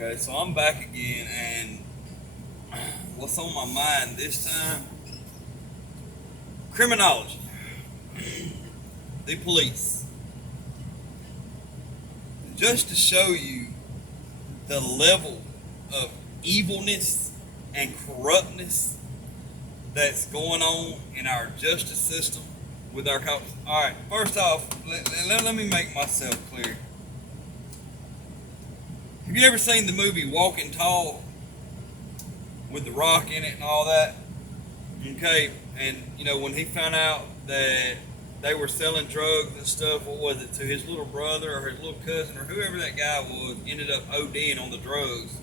Okay, so I'm back again, and what's on my mind this time? Criminology, the police. Just to show you the level of evilness and corruptness that's going on in our justice system with our cops. All right, first off, let me make myself clear. Have you ever seen the movie Walking Tall with The Rock in it and all that? Okay, and when he found out that they were selling drugs and stuff, what was it, to his little brother or his little cousin or whoever that guy was, ended up ODing on the drugs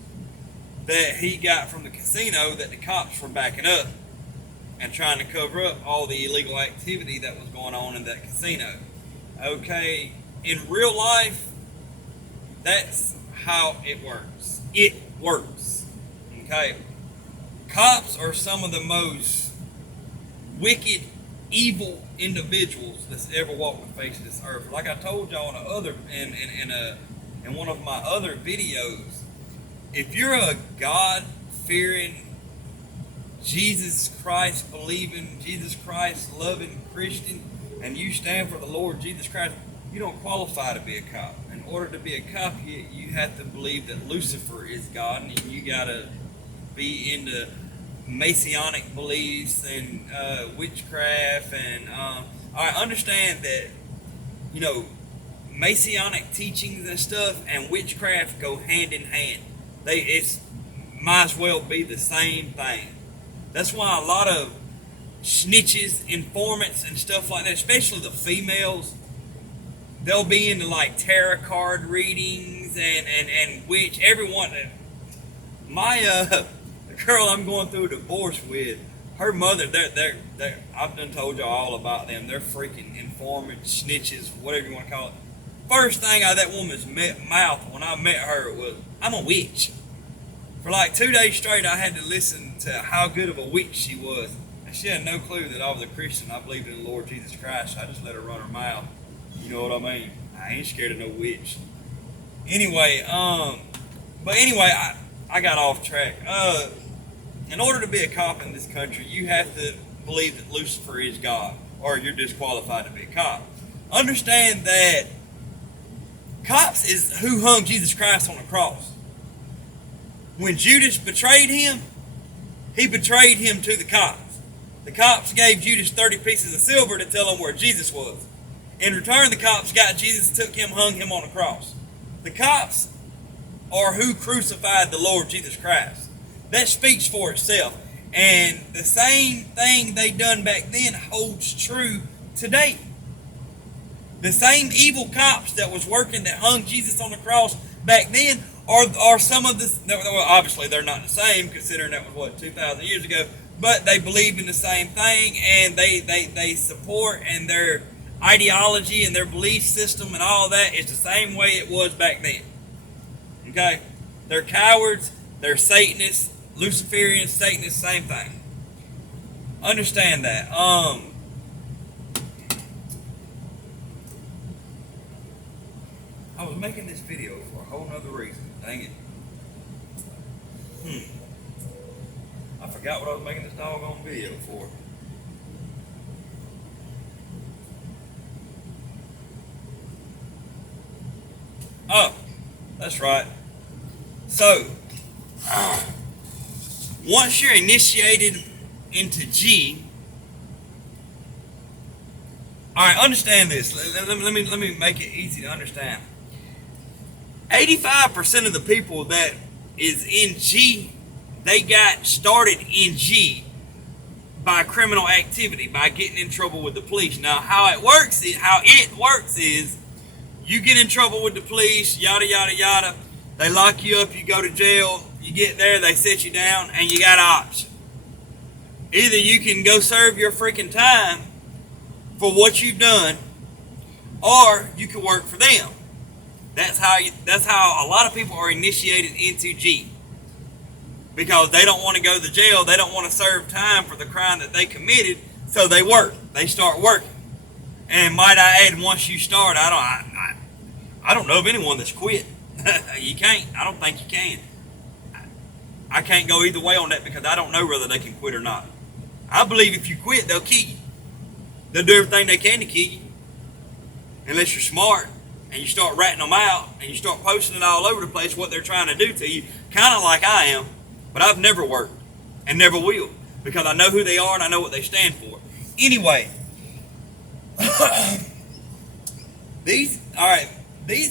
that he got from the casino that the cops were backing up and trying to cover up all the illegal activity that was going on in that casino. Okay, in real life, that's how it works. It works. Okay? Cops are some of the most wicked, evil individuals that's ever walked the face of this earth. Like I told y'all in one of my other videos, if you're a God-fearing, Jesus Christ believing, Jesus Christ loving Christian, and you stand for the Lord Jesus Christ, you don't qualify to be a cop. In order to be a cop, you have to believe that Lucifer is God, and you gotta be into Masonic beliefs and witchcraft, and I understand that Masonic teachings and stuff and witchcraft go hand in hand. It's might as well be the same thing. That's why a lot of snitches, informants, and stuff like that, especially the females, they'll be into like tarot card readings and witch. Everyone, the girl I'm going through a divorce with, her mother, they're I've done told y'all all about them. They're freaking informants, snitches, whatever you want to call it. First thing out of that woman's mouth when I met her was, "I'm a witch." For like 2 days straight, I had to listen to how good of a witch she was. And she had no clue that I was a Christian. I believed in the Lord Jesus Christ. I just let her run her mouth. You know what I mean? I ain't scared of no witch. Anyway, I got off track. In order to be a cop in this country, you have to believe that Lucifer is God, or you're disqualified to be a cop. Understand that cops is who hung Jesus Christ on the cross. When Judas betrayed him, he betrayed him to the cops. The cops gave Judas 30 pieces of silver to tell him where Jesus was. In return, the cops got Jesus, took him, hung him on the cross. The cops are who crucified the Lord Jesus Christ. That speaks for itself. And the same thing they done back then holds true today. The same evil cops that was working, that hung Jesus on the cross back then, are some of the, well, obviously they're not the same, considering that was 2,000 years ago, but they believe in the same thing, and they support, and their ideology and their belief system and all that is the same way it was back then. Okay? They're cowards, they're Satanists, Luciferians, Satanists, same thing. Understand that. I was making this video for a whole nother reason. Dang it. I forgot what I was making this doggone video for. Oh, that's right. So, once you're initiated into G, all right, understand this. Let me make it easy to understand. 85% of the people that is in G, they got started in G by criminal activity, by getting in trouble with the police. Now, how it works is you get in trouble with the police, yada, yada, yada. They lock you up, you go to jail, you get there, they set you down, and you got an option. Either you can go serve your freaking time for what you've done, or you can work for them. That's how a lot of people are initiated into G. Because they don't want to go to jail, they don't want to serve time for the crime that they committed, so they work. They start working. And might I add, once you start, I don't know of anyone that's quit. You can't. I don't think you can. I can't go either way on that because I don't know whether they can quit or not. I believe if you quit, they'll kill you. They'll do everything they can to kill you. Unless you're smart and you start ratting them out and you start posting it all over the place what they're trying to do to you, kind of like I am. But I've never worked and never will because I know who they are and I know what they stand for. Anyway, these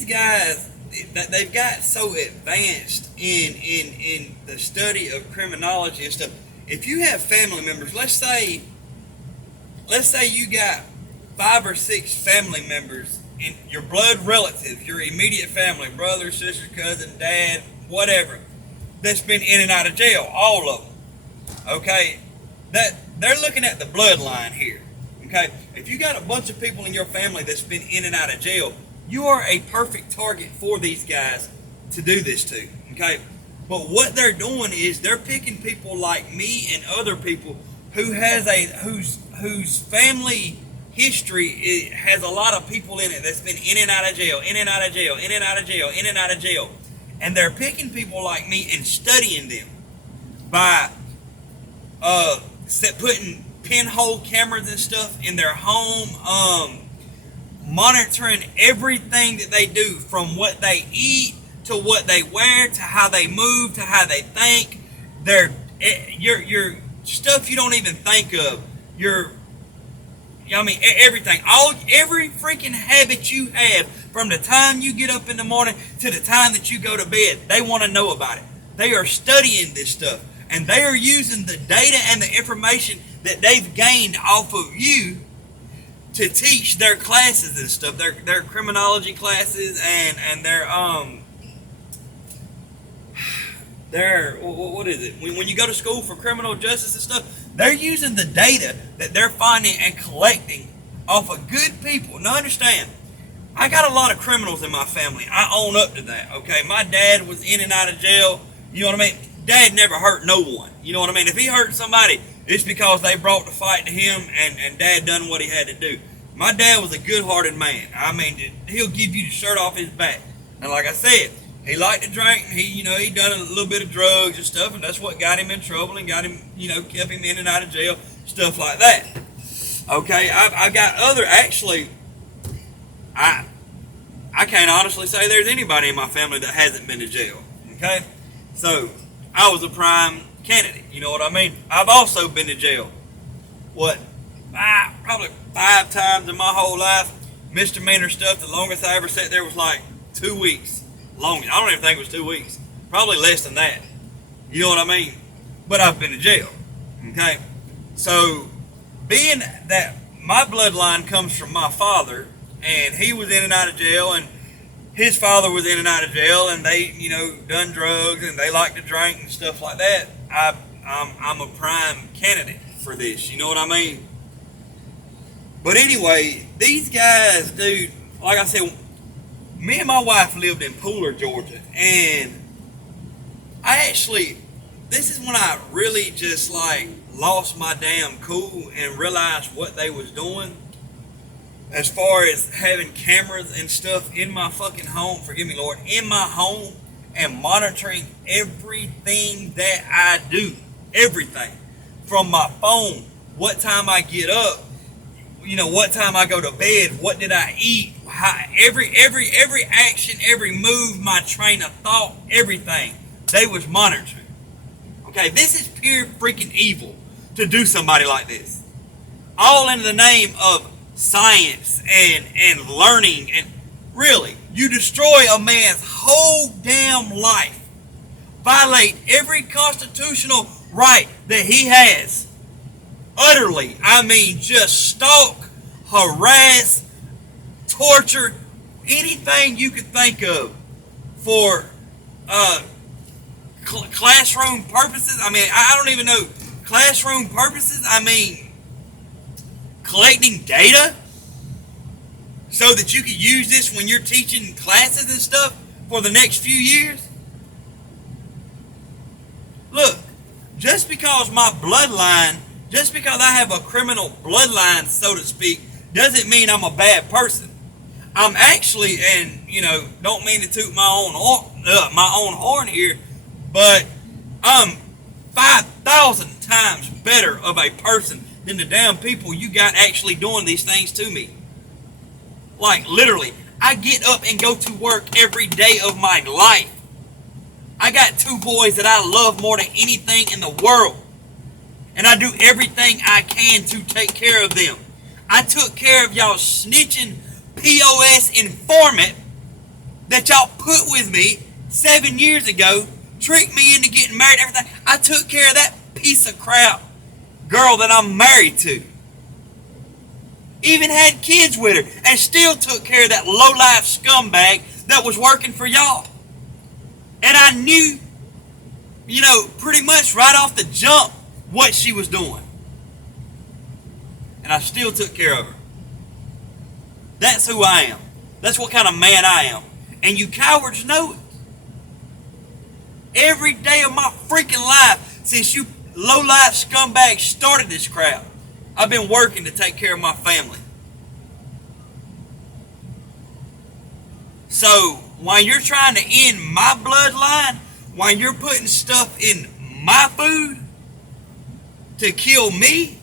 guys, they've got so advanced in the study of criminology and stuff. If you have family members, let's say you got 5 or 6 family members in your blood relatives, your immediate family, brother, sister, cousin, dad, whatever, that's been in and out of jail, all of them. Okay, that they're looking at the bloodline here. Okay, if you got a bunch of people in your family that's been in and out of jail, you are a perfect target for these guys to do this to. Okay, but what they're doing is they're picking people like me and other people whose family history has a lot of people in it that's been in and out of jail, in and out of jail, in and out of jail, in and out of jail. And they're picking people like me and studying them by putting pinhole cameras and stuff in their home, monitoring everything that they do, from what they eat to what they wear to how they move to how they think. Your stuff you don't even think of. Everything. Every freaking habit you have from the time you get up in the morning to the time that you go to bed, they want to know about it. They are studying this stuff, and they are using the data and the information that they've gained off of you to teach their classes and stuff, their criminology classes and their what is it? When you go to school for criminal justice and stuff, they're using the data that they're finding and collecting off of good people. Now understand, I got a lot of criminals in my family. I own up to that, okay? My dad was in and out of jail, you know what I mean? Dad never hurt no one, you know what I mean? If he hurt somebody, it's because they brought the fight to him and Dad done what he had to do. My dad was a good-hearted man. I mean, he'll give you the shirt off his back. And like I said, he liked to drink. He done a little bit of drugs and stuff, and that's what got him in trouble and got him, kept him in and out of jail, stuff like that. Okay, I got other, actually, I can't honestly say there's anybody in my family that hasn't been to jail. Okay, so I was a prime candidate. You know what I mean? I've also been to jail. Probably 5 times in my whole life. Misdemeanor stuff. The longest I ever sat there was like 2 weeks. Longest. I don't even think it was 2 weeks. Probably less than that. You know what I mean? But I've been to jail. Okay? So, being that my bloodline comes from my father, and he was in and out of jail, and his father was in and out of jail, and they, done drugs, and they like to drink and stuff like that, I'm a prime candidate for this. You know what I mean? But anyway, these guys, dude, like I said, me and my wife lived in Pooler, Georgia, and this is when I really just lost my damn cool and realized what they was doing as far as having cameras and stuff in my fucking home, forgive me Lord, in my home, and monitoring everything that I do, everything, from my phone, what time I get up, what time I go to bed, what did I eat, every action, every move, my train of thought, everything, they was monitoring. Okay, this is pure freaking evil to do somebody like this. All in the name of science and learning, and really, you destroy a man's whole damn life. Violate every constitutional right that he has. Utterly, just stalk, harass, torture, anything you could think of for classroom purposes. I don't even know, classroom purposes. Collecting data so that you could use this when you're teaching classes and stuff for the next few years. Look, just because I have a criminal bloodline, so to speak, doesn't mean I'm a bad person. I'm actually, and don't mean to toot my own horn here, but I'm 5,000 times better of a person than the damn people you got actually doing these things to me. Like literally, I get up and go to work every day of my life. I got 2 boys that I love more than anything in the world. And I do everything I can to take care of them. I took care of y'all snitching POS informant that y'all put with me 7 years ago, tricked me into getting married, everything. I took care of that piece of crap girl that I'm married to. Even had kids with her and still took care of that low-life scumbag that was working for y'all. And I knew, pretty much right off the jump what she was doing. And I still took care of her. That's who I am. That's what kind of man I am. And you cowards know it. Every day of my freaking life since you low-life scumbags started this crap, I've been working to take care of my family. So, while you're trying to end my bloodline, while you're putting stuff in my food to kill me,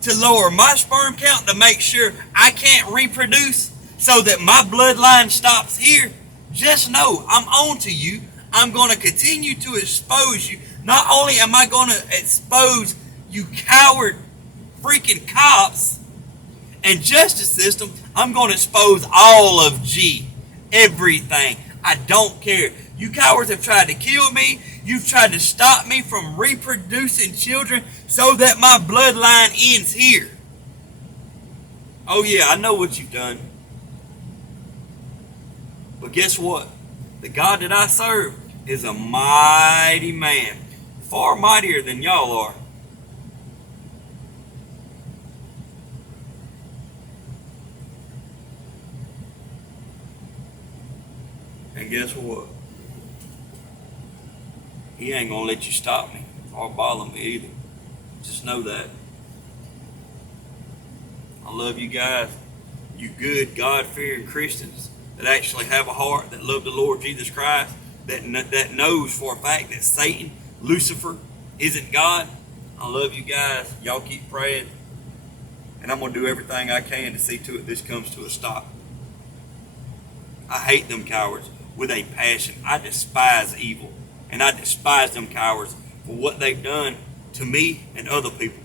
to lower my sperm count, to make sure I can't reproduce so that my bloodline stops here, just know I'm on to you. I'm going to continue to expose you. Not only am I going to expose you coward freaking cops and justice system, I'm going to expose all of G. Everything. I don't care. You cowards have tried to kill me. You've tried to stop me from reproducing children so that my bloodline ends here. Oh yeah, I know what you've done. But guess what? The God that I serve is a mighty man. Far mightier than y'all are. And guess what? He ain't gonna let you stop me or bother me either. Just know that. I love you guys. You good, God-fearing Christians that actually have a heart, that love the Lord Jesus Christ, that knows for a fact that Satan, Lucifer, isn't God. I love you guys. Y'all keep praying. And I'm gonna do everything I can to see to it this comes to a stop. I hate them cowards with a passion. I despise evil. And I despise them cowards for what they've done to me and other people.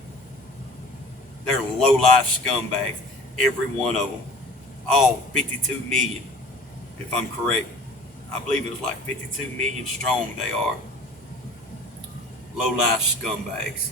They're low-life scumbags. Every one of them. All 52 million, if I'm correct. I believe it was like 52 million strong they are. Low-life scumbags.